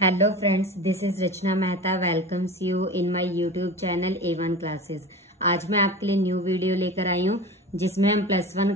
Hello friends, this is Rachna Mehta welcomes you in my YouTube channel A1 classes. आज मैं आपके लिए न्यू वीडियो लेकर आई हूँ जिसमें हम प्लस वन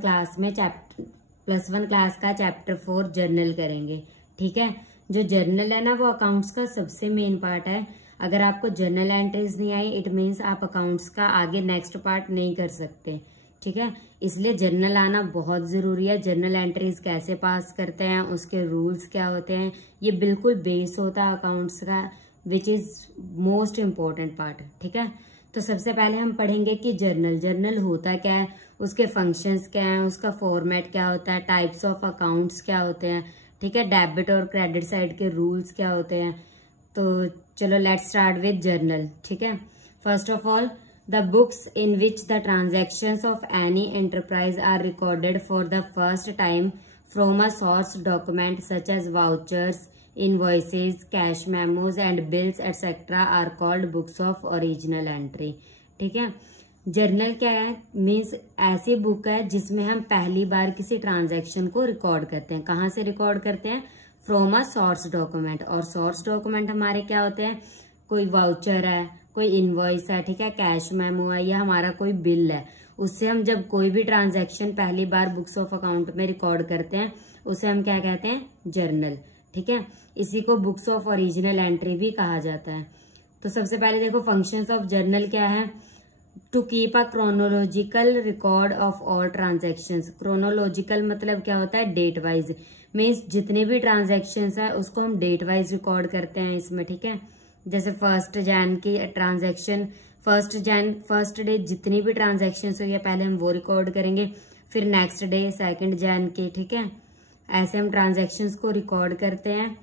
क्लास का चैप्टर 4 जर्नल करेंगे। ठीक है, जो जर्नल है ना वो अकाउंट्स का सबसे मेन पार्ट है। अगर आपको जर्नल एंट्रीज नहीं आई इट मीन्स आप अकाउंट्स का आगे नेक्स्ट पार्ट नहीं कर सकते। ठीक है, इसलिए जर्नल आना बहुत जरूरी है। जर्नल एंट्रीज कैसे पास करते हैं, उसके रूल्स क्या होते हैं, ये बिल्कुल बेस होता है अकाउंट्स का, which is most important part. ठीक है, तो सबसे पहले हम पढ़ेंगे कि जर्नल होता क्या है, उसके फंक्शंस क्या हैं, उसका फॉर्मेट क्या होता है, टाइप्स ऑफ अकाउंट्स क्या होते हैं। ठीक है, डेबिट और क्रेडिट साइड के रूल्स क्या होते हैं। तो चलो लेट्स स्टार्ट विद जर्नल। ठीक है, first of all the books in which the transactions of any enterprise are recorded for the first time from a source document such as vouchers, invoices, cash memos and bills etc. are called books of original entry। ठीक है, journal क्या है, means ऐसी book है जिसमें हम पहली बार किसी ट्रांजैक्शन को रिकॉर्ड करते हैं। कहाँ से रिकॉर्ड करते हैं? From a source document. और सोर्स डॉक्यूमेंट हमारे क्या होते हैं? कोई वाउचर है, कोई इनवॉइस है, ठीक है, कैश मेमो है या हमारा कोई बिल है। उससे हम जब कोई भी ट्रांजैक्शन पहली बार बुक्स ऑफ अकाउंट में रिकॉर्ड करते हैं उसे हम क्या कहते हैं? जर्नल। ठीक है, इसी को बुक्स ऑफ ओरिजिनल एंट्री भी कहा जाता है। तो सबसे पहले देखो फंक्शंस ऑफ जर्नल क्या है। To keep a chronological record of all transactions. Chronological मतलब क्या होता है? Date wise. मीन्स जितने भी ट्रांजेक्शन्स है उसको हम डेट वाइज रिकॉर्ड करते हैं इसमें। ठीक है, जैसे फर्स्ट जैन की ट्रांजैक्शन, फर्स्ट डे जितनी भी ट्रांजैक्शन हुई है पहले हम वो रिकॉर्ड करेंगे, फिर नेक्स्ट डे सेकंड जैन की। ठीक है, ऐसे हम ट्रांजैक्शंस को रिकॉर्ड करते हैं।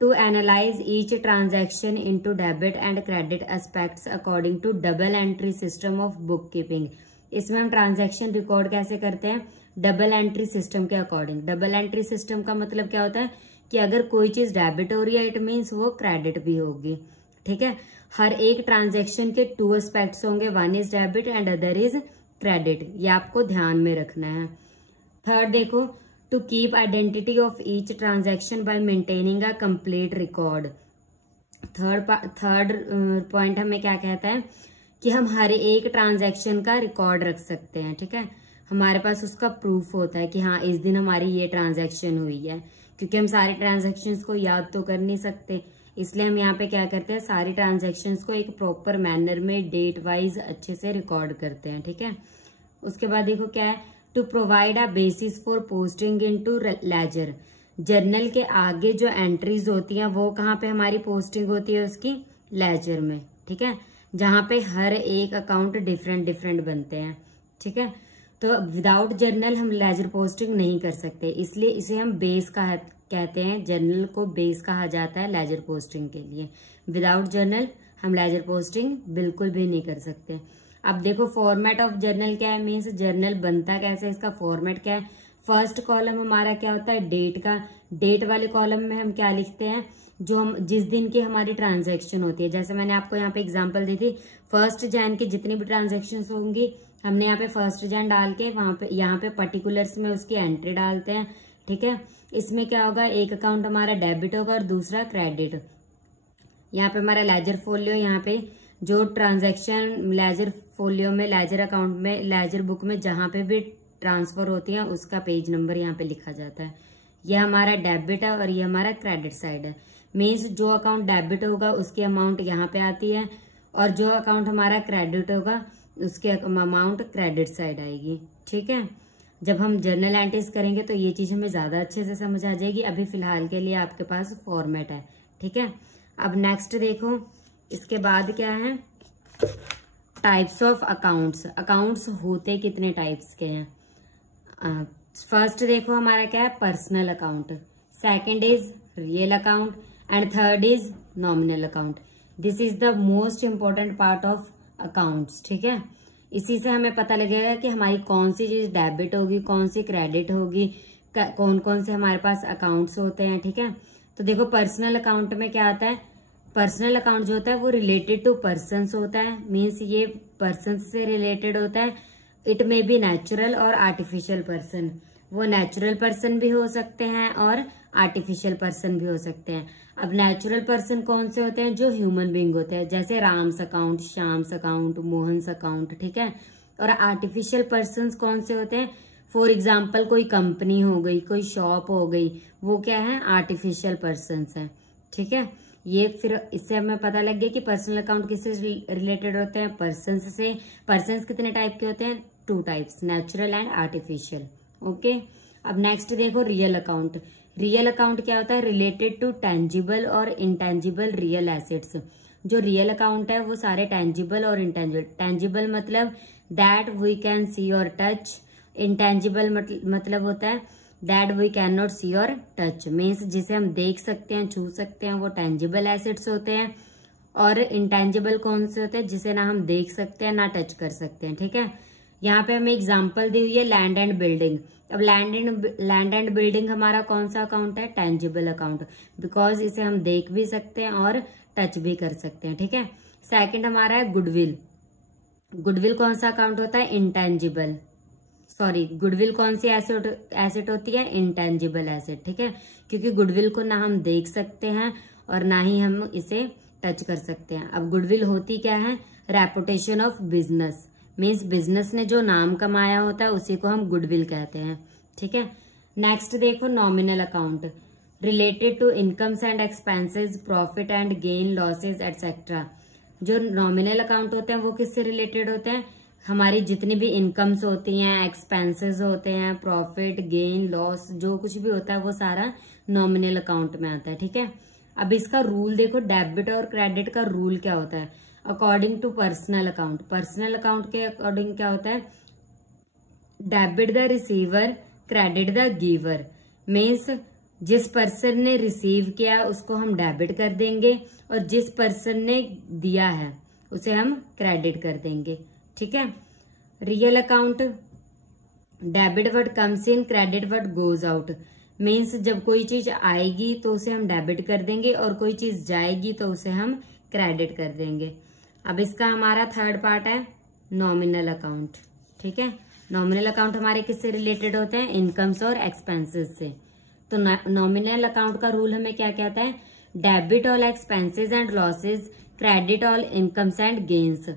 To analyse each transaction into debit and credit aspects according to double entry system of book keeping. इसमें हम ट्रांजैक्शन रिकॉर्ड कैसे करते हैं? डबल एंट्री सिस्टम के अकॉर्डिंग। डबल एंट्री सिस्टम का मतलब क्या होता है कि अगर कोई चीज डेबिट हो रही है इट मीन्स वो क्रेडिट भी होगी। ठीक है, हर एक ट्रांजैक्शन के 2 एस्पेक्ट्स होंगे, one is debit and other is credit. ये आपको ध्यान में रखना है। थर्ड देखो, to keep identity of each transaction by maintaining a complete record. Third point हमें क्या कहता है कि हम हर एक ट्रांजैक्शन का रिकॉर्ड रख सकते हैं। ठीक है, हमारे पास उसका प्रूफ होता है कि हाँ इस दिन हमारी ये ट्रांजैक्शन हुई है, क्योंकि हम सारे ट्रांजैक्शंस को याद तो कर नहीं सकते, इसलिए हम यहाँ पे क्या करते हैं, सारी ट्रांजैक्शंस को एक प्रॉपर मैनर में डेट वाइज अच्छे से रिकॉर्ड करते हैं। ठीक है, उसके बाद देखो क्या है, to provide a basis for posting into ledger. Journal के आगे जो एंट्रीज होती हैं वो कहाँ पे हमारी पोस्टिंग होती है? उसकी लेजर में। ठीक है, जहाँ पे हर एक अकाउंट डिफरेंट बनते हैं। ठीक है, तो विदाउट जर्नल हम लेजर पोस्टिंग नहीं कर सकते, इसलिए इसे हम बेस कहते हैं। जर्नल को बेस कहा जाता है लेजर पोस्टिंग के लिए। विदाउट जर्नल हम लेजर पोस्टिंग बिल्कुल भी नहीं कर सकते। अब देखो फॉर्मेट ऑफ जर्नल क्या है, मीन्स जर्नल बनता कैसे, इसका फॉर्मेट क्या है। फर्स्ट कॉलम हमारा क्या होता है? डेट का। डेट वाले कॉलम में हम क्या लिखते हैं? जो हम जिस दिन की हमारी ट्रांजैक्शन होती है। जैसे मैंने आपको यहाँ पे एग्जांपल दी थी, फर्स्ट जैन की जितनी भी ट्रांजैक्शन होंगी हमने यहाँ पे फर्स्ट जैन डाल के वहां पे यहाँ पे पर्टिकुलर्स में उसकी एंट्री डालते हैं। ठीक है, इसमें क्या होगा, एक अकाउंट हमारा डेबिट होगा और दूसरा क्रेडिट। यहाँ पे हमारा लेजर फोलियो, यहाँ पे जो ट्रांजैक्शन लेजर फोलियो में, लेजर अकाउंट में, लेजर बुक में जहां पे भी ट्रांसफर होती है उसका पेज नंबर यहाँ पे लिखा जाता है। यह हमारा डेबिट है और ये हमारा क्रेडिट साइड है। मीन्स जो अकाउंट डेबिट होगा उसकी अमाउंट यहाँ पे आती है और जो अकाउंट हमारा क्रेडिट होगा उसके अमाउंट क्रेडिट साइड आएगी। ठीक है, जब हम जर्नल एंट्रीज करेंगे तो ये चीज हमें ज्यादा अच्छे से समझ आ जाएगी। अभी फिलहाल के लिए आपके पास फॉर्मेट है। ठीक है, अब नेक्स्ट देखो इसके बाद क्या है, टाइप्स ऑफ अकाउंट्स। अकाउंट्स होते कितने टाइप्स के हैं? फर्स्ट देखो हमारा क्या है, personal account, second is real account and third is nominal account. This is the most important part of accounts. ठीक है, इसी से हमें पता लगेगा कि हमारी कौन सी चीज डेबिट होगी, कौन सी क्रेडिट होगी, कौन कौन से हमारे पास अकाउंट्स होते हैं। ठीक है, तो देखो पर्सनल अकाउंट में क्या आता है, पर्सनल अकाउंट जो होता है वो रिलेटेड टू पर्सन्स होता है। मीन्स ये पर्सन्स से रिलेटेड होता है। इट मे बी नेचुरल और आर्टिफिशियल पर्सन। वो नेचुरल पर्सन भी हो सकते हैं और आर्टिफिशियल पर्सन भी हो सकते हैं। अब नेचुरल पर्सन कौन से होते हैं? जो ह्यूमन बीइंग होते हैं, जैसे Ram's account, Shyam's account, Mohan's account, ठीक है। और आर्टिफिशियल पर्सन कौन से होते हैं? फॉर एग्जाम्पल कोई कंपनी हो गई, कोई शॉप हो गई, वो क्या है? आर्टिफिशियल पर्सन है, ठीक है। ये फिर इससे हमें पता लग गया कि पर्सनल अकाउंट किससे रिलेटेड होते हैं? पर्सन्स से। पर्सन्स कितने टाइप के होते हैं? 2 types, natural and artificial. Okay, अब नेक्स्ट देखो रियल अकाउंट। रियल अकाउंट क्या होता है? रिलेटेड टू टेंजिबल और इंटेंजिबल रियल एसेट्स। जो रियल अकाउंट है वो सारे टेंजिबल और इंटेंजिबल। टेंजिबल मतलब दैट वी कैन सी और टच। इंटेंजिबल मतलब होता है दैट वी कैन नॉट सी और टच, मीन्स जिसे हम देख सकते हैं, छू सकते हैं, वो टेंजिबल एसेट्स होते हैं। और इंटेंजिबल कौन से होते हैं? जिसे ना हम देख सकते हैं ना टच कर सकते हैं, ठीक है। यहाँ पे हमें एग्जाम्पल दी हुई है लैंड एंड बिल्डिंग। अब लैंड एंड बिल्डिंग हमारा कौन सा अकाउंट है? टेंजिबल अकाउंट, बिकॉज इसे हम देख भी सकते हैं और टच भी कर सकते हैं, ठीक है। सेकंड हमारा है गुडविल। गुडविल कौन सा अकाउंट होता है? इंटेंजिबल। सॉरी, गुडविल कौन सी एसेट होती है? इंटेंजिबल एसेट, ठीक है। क्योंकि गुडविल को ना हम देख सकते हैं और ना ही हम इसे टच कर सकते हैं। अब गुडविल होती क्या है? Reputation of business, means business ने जो नाम कमाया होता है उसी को हम गुडविल कहते हैं, ठीक है। नेक्स्ट देखो nominal account. Related to incomes and expenses, profit and gain, losses etcetera. जो नॉमिनल अकाउंट होते हैं वो किससे रिलेटेड होते हैं? हमारी जितनी भी इनकम्स होती हैं, एक्सपेंसेस होते हैं, प्रॉफिट, गेन, लॉस, जो कुछ भी होता है वो सारा नॉमिनल अकाउंट में आता है, ठीक है। अब इसका रूल देखो, डेबिट और क्रेडिट का रूल क्या होता है according to personal account. Personal account के अकॉर्डिंग क्या होता है? Debit the receiver, credit the giver. Means जिस पर्सन ने रिसीव किया उसको हम डेबिट कर देंगे और जिस पर्सन ने दिया है उसे हम क्रेडिट कर देंगे, ठीक है। Real account, debit what comes in, credit what goes out. Means जब कोई चीज आएगी तो उसे हम डेबिट कर देंगे और कोई चीज जाएगी तो उसे हम क्रेडिट कर देंगे। अब इसका हमारा थर्ड पार्ट है नॉमिनल अकाउंट, ठीक है। नॉमिनल अकाउंट हमारे किससे रिलेटेड होते हैं? इनकम्स और एक्सपेंसेस से। तो नॉमिनल अकाउंट का रूल हमें क्या कहता है? Debit all expenses and losses, credit all incomes and gains.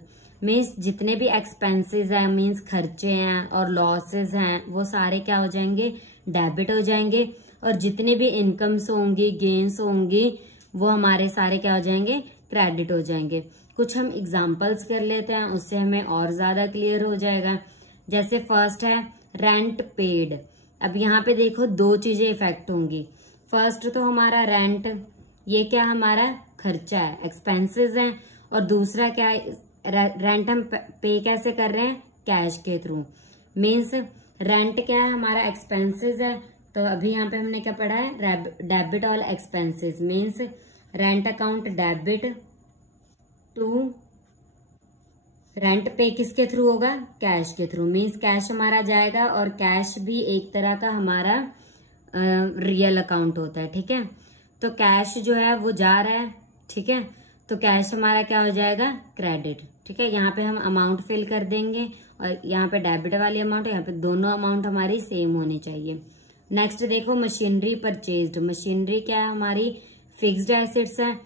Means जितने भी एक्सपेंसेस हैं, मीन्स खर्चे हैं और लॉसेज हैं, वो सारे क्या हो जाएंगे? डेबिट हो जाएंगे। और जितने भी इनकम्स होंगी, गेन्स होंगी, वो हमारे सारे क्या हो जाएंगे? क्रेडिट हो जाएंगे। कुछ हम एग्जाम्पल्स कर लेते हैं, उससे हमें और ज्यादा क्लियर हो जाएगा। जैसे फर्स्ट है रेंट पेड। अब यहाँ पे देखो 2 चीजें इफेक्ट होंगी। फर्स्ट तो हमारा रेंट, ये क्या हमारा खर्चा है, एक्सपेंसेस है। और दूसरा क्या है? रेंट हम पे कैसे कर रहे हैं? कैश के थ्रू। मीन्स रेंट क्या है? हमारा एक्सपेंसेस है। तो अभी यहाँ पे हमने क्या पढ़ा है? Debit all expenses. Means rent account debit to rent पे किसके थ्रू होगा? कैश के थ्रू। मीन्स कैश हमारा जाएगा और कैश भी एक तरह का हमारा रियल अकाउंट होता है, ठीक है। तो कैश जो है वो जा रहा है, ठीक है। तो कैश हमारा क्या हो जाएगा? क्रेडिट, ठीक है। यहाँ पे हम अमाउंट फिल कर देंगे और यहाँ पे डेबिट वाली अमाउंट, यहाँ पे दोनों अमाउंट हमारी सेम होनी चाहिए। नेक्स्ट देखो मशीनरी परचेज्ड। मशीनरी क्या है? हमारी फिक्स्ड एसेट्स है।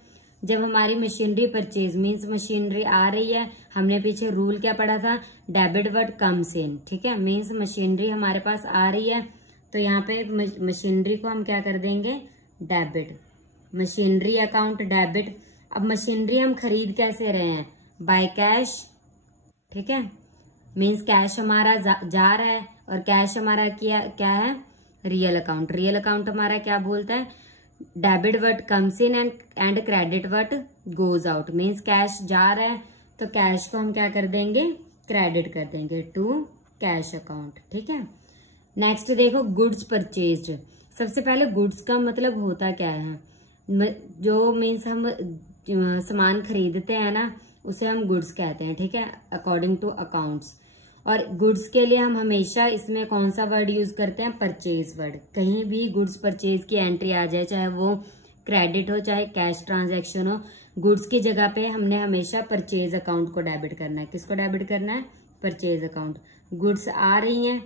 जब हमारी मशीनरी परचेज मीन्स मशीनरी आ रही है, हमने पीछे रूल क्या पढ़ा था? डेबिट व्हाट कम्स इन, ठीक है। मीन्स मशीनरी हमारे पास आ रही है तो यहाँ पे मशीनरी को हम क्या कर देंगे? डेबिट। Machinery account debit. अब मशीनरी हम खरीद कैसे रहे हैं? बाय कैश, ठीक है। मीन्स कैश हमारा जा रहा है और कैश हमारा क्या है? Real account. रियल अकाउंट हमारा क्या बोलता है? Debit what comes in and credit what goes out. Means cash जा रहा है तो कैश को हम क्या कर देंगे? क्रेडिट कर देंगे टू कैश अकाउंट, ठीक है। नेक्स्ट देखो गुड्स परचेज्ड। सबसे पहले गुड्स का मतलब होता क्या है? जो मीन्स हम सामान खरीदते हैं ना, उसे हम गुड्स कहते हैं, ठीक है, अकॉर्डिंग टू अकाउंट्स। और गुड्स के लिए हम हमेशा इसमें कौन सा वर्ड यूज करते हैं? Purchase word. कहीं भी गुड्स परचेज की एंट्री आ जाए, चाहे वो क्रेडिट हो चाहे कैश ट्रांजैक्शन हो, गुड्स की जगह पे हमने हमेशा परचेज अकाउंट को डेबिट करना है। किसको डेबिट करना है? Purchase account. गुड्स आ रही हैं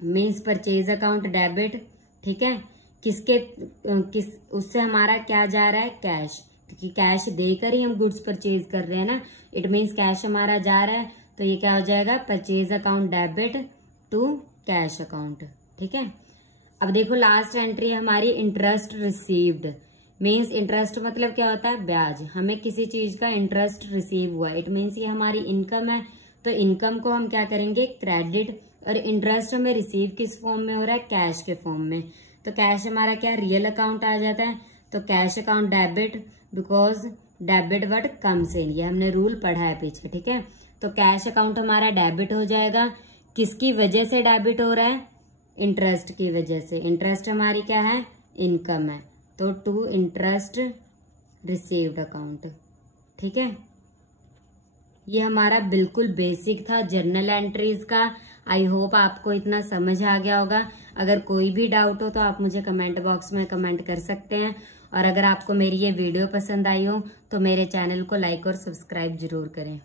मीन्स परचेज अकाउंट डेबिट, ठीक है। उससे हमारा क्या जा रहा है, कैश, क्योंकि कैश देकर ही हम गुड्स परचेज कर रहे हैं ना, इट मीन्स कैश हमारा जा रहा है, तो ये क्या हो जाएगा, purchase account debit to cash account. ठीक है, अब देखो लास्ट एंट्री है हमारी इंटरेस्ट रिसीव्ड, मीन्स इंटरेस्ट मतलब क्या होता है, ब्याज, हमें किसी चीज का इंटरेस्ट रिसीव हुआ, इट मीन्स ये हमारी इनकम है, तो इनकम को हम क्या करेंगे, क्रेडिट, और इंटरेस्ट हमें रिसीव किस फॉर्म में हो रहा है, कैश के फॉर्म में, तो कैश हमारा क्या रियल अकाउंट आ जाता है, तो cash account debit, because debit word comes in, ये हमने रूल पढ़ा है पीछे। ठीक है, तो कैश अकाउंट हमारा डेबिट हो जाएगा, किसकी वजह से डेबिट हो रहा है, इंटरेस्ट की वजह से, इंटरेस्ट हमारी क्या है, इनकम है, तो टू इंटरेस्ट रिसीव्ड अकाउंट। ठीक है, ये हमारा बिल्कुल बेसिक था जर्नल एंट्रीज का। आई होप आपको इतना समझ आ गया होगा। अगर कोई भी डाउट हो तो आप मुझे कमेंट बॉक्स में कमेंट कर सकते हैं, और अगर आपको मेरी ये वीडियो पसंद आई हो तो मेरे चैनल को लाइक और सब्सक्राइब जरूर करें।